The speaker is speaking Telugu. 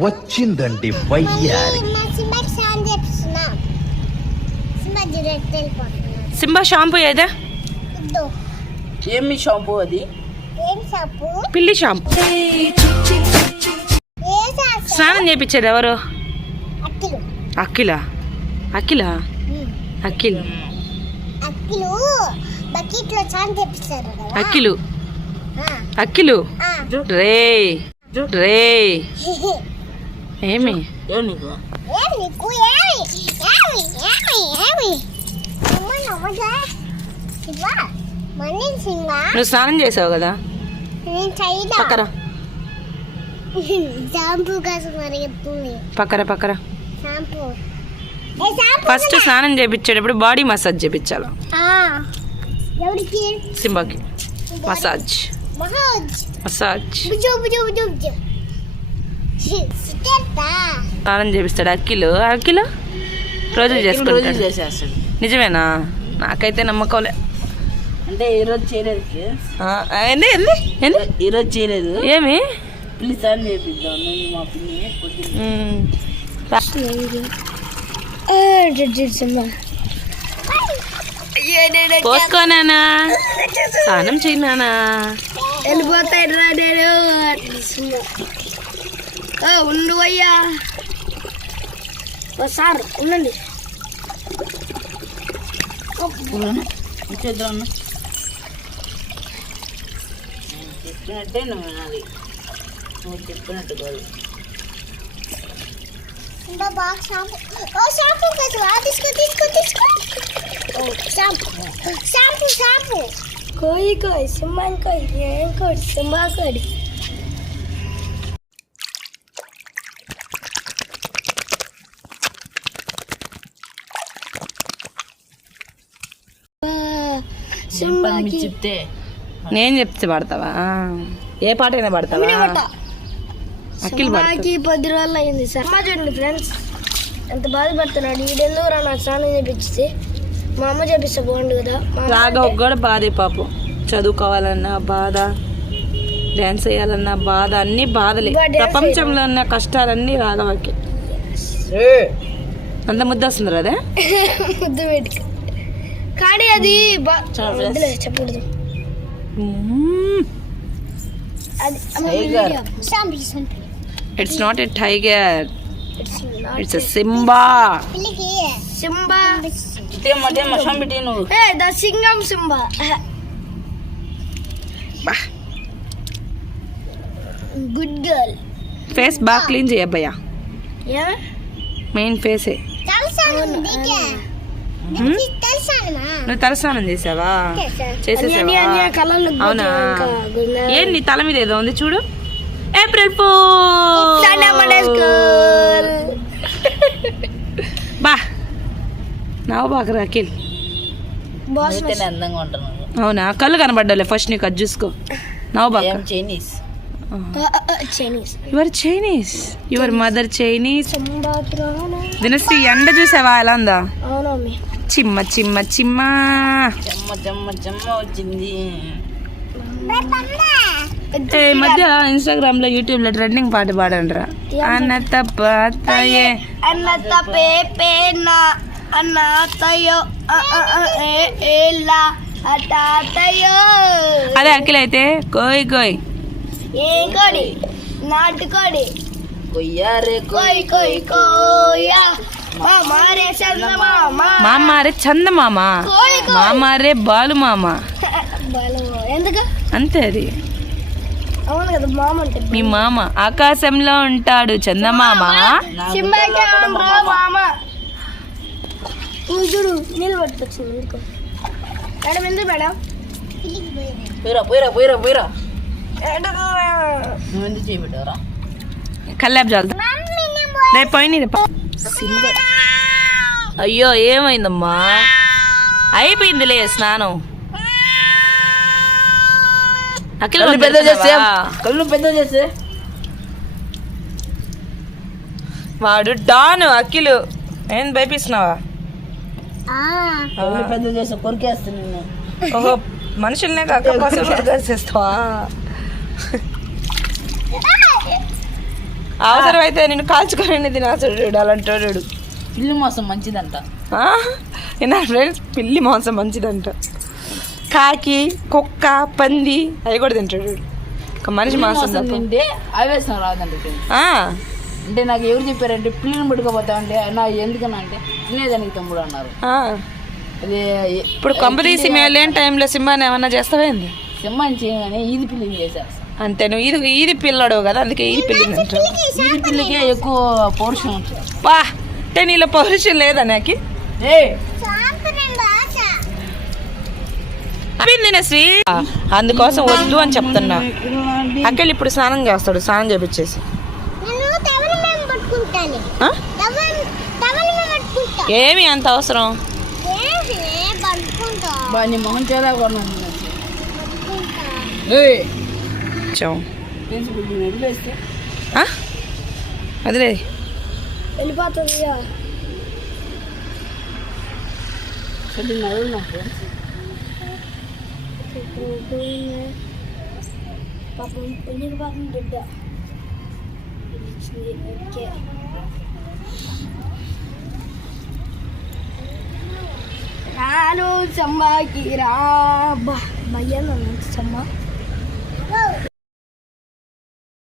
వచ్చిందండి వయ్యారి. సింబా షాంపూ ఏదా? ఏమి షాంపూ అది? పిల్లి షాంపూ. స్నానం చేయించేది ఎవరు? అఖిల. అఖిల అఖిల్ అఖిలు అఖిలు రే రే ఏమి నువ్వు స్నానం చేసావు కదా పక్కరా పక్కరా పక్కరా. ఫస్ట్ స్నానం చేయించేటప్పుడు బాడీ మసాజ్ చేయించాలి సింబాకి. మసాజ్ మసాజ్ స్నానం చేపిస్తాడు అఖిలు. అఖిలు రోజు చేసుకుంటాడు. నిజమేనా? నాకైతే నమ్మకంలే. అంటే ఈరోజు చేయలేదు. ఈరోజు చేయలేదు. ఏమి ప్లీజ్ అని చేపిద్దాం మా పిన్ని. పోసుకోనానా స్నానం చేయనా వెళ్ళిపోతాయి రా. నేను ఉండు అయ్యా సార్ ఉండండి. చెప్పినట్టే నువ్వు వినాలి. నువ్వు చెప్పినట్టు కాదు. కోయి కోయి సింహాన్ కోయి ఏం కోడి సింహా కోడి. చెప్తే నేను చెప్తే పాడతావా? ఏ పాట అయినా పాడతావా? అఖిల్ 10 రోజులు అయింది సార్. చూడండి ఫ్రెండ్స్ ఎంత బాధపడుతున్నాడు. ఈడెందుకు రా నాకు స్నానం చేపించి మా అమ్మ చేపిస్తే బాగుండు కదా. రాగా కూడా బాధే పాపం. చదువుకోవాలన్నా బాధ, డ్యాన్స్ వేయాలన్నా బాధ, అన్ని బాధలే. ప్రపంచంలో ఉన్న కష్టాలన్నీ రాఘవకి. అంత ముద్ద వస్తుంది అదే ముద్దు పెట్టుకు. కానీ అది చెప్పకూడదు. It's not a tiger, it's a Simba. Simba the Singam Simba. Good girl. Face బాగా క్లీన్ చేయబ్బయ్యా. మెయిన్ ఫేసే. నువ్వు తలస్నానం చేసావా? చేసేసావా? అవునా? ఏం నీ తల మీద ఏదో ఉంది చూడు. April fool. బా నావు బాగా అఖిల్. అందంగా ఉంటున్నాను. అవునా? కళ్ళు కనబడ్డాలే ఫస్ట్ నీకు. అది చూసుకో. నవ్వు బాగా. Chinese. Your Chinese, your mother Chinese. Dinashri ఎండ చూసావా ఎలా ఉందా? చిమ్మ చిమ్మ చిమ్మ చెమ్మ చెమ్మ చెమ్మ వచ్చింది. మధ్య ఇన్స్టాగ్రామ్ లో యూట్యూబ్ లో ట్రెండింగ్ పాట పాడండిరా. అన్నత పాతయే అన్నత పేపేనా అన్నతయో ఏలా అటాతయో. అదే అఖిల్ అయితే కోయ్ కోయ్. ఏం కోడి? నాటుకోడి. కొయ్యారే కోయ్ కోయ్ కోయా. మామారే చందమామ. మామారే చందమామ. మామారే బాలు మామ. ఎందుకు అంతే అది. అవును కదా మామ అంటే. మీ మామ ఆకాశంలో ఉంటాడు చందమామ. మామ చూడు నీళ్ళు పట్టుకొచ్చింది. ఎందుకు మేడం? ఎందుకు మేడం? పోయిరా పోయిరా పోయిరా పోయిరా. నువ్వు ఎందుకు చేయబెట్టారా? కల్లాబ్ చాలు రేపు పోయిన. అయ్యో ఏమైందమ్మా? అయిపోయిందిలే స్నానం. అఖిల్ కళ్ళు పెద్ద చేస్తే వాడు డాను. అఖిలు ఏం భయపిస్తున్నావా? పెద్ద చేస్తే కొరికేస్తాను. ఓహో మనుషుల్నే కాకపోతే చేస్తావా? అవసరమైతే నేను కాల్చుకొని తినాల్సాడు అలాంటాడు. పిల్లి మోసం మంచిదంట. నా ఫ్రెండ్స్ పిల్లి మాంసం మంచిదంట. కాకి, కుక్క, పంది అవి కూడా తింటాడు వీడు. ఒక మనిషి మాంసం తప్ప. తింటే ఆవేశం రాదంట ఫ్రెండ్స్. అంటే నాకు ఎవరు చెప్పారంటే పిల్లిని పట్టుకోపోతా అంటే నా ఎందుకన్నా అంటే తినేదానికి తమ్ముడు అన్నారు. అది ఇప్పుడు కొంపదీసి మేము లేని టైంలో సింహాన్ని ఏమన్నా చేస్తావేంది? సింహాన్ని చేయగానే ఈది పిల్లిని చేశారు. అంతే నువ్వు ఈది పిల్లడు కదా, అందుకే ఈది పిల్లిని అంటావు. ఈది పిల్లికే ఎక్కువ పౌరుషం ఉంటుంది. వా అంటే నీలో పౌరుషం లేదా నాకు? శ్రీ అందుకోసం వద్దు అని చెప్తున్నా. అక్కడ ఇప్పుడు స్నానం చేస్తాడు, స్నానం చేపించేసి. ఏమి అంత అవసరం? నీ మొహం చేదా అదిలే వెళ్ళిపోతుంది. పాపం పెళ్ళికి పాపం బిడ్డ రాను చమ్మాకి రా భయ్యా చెమ్మ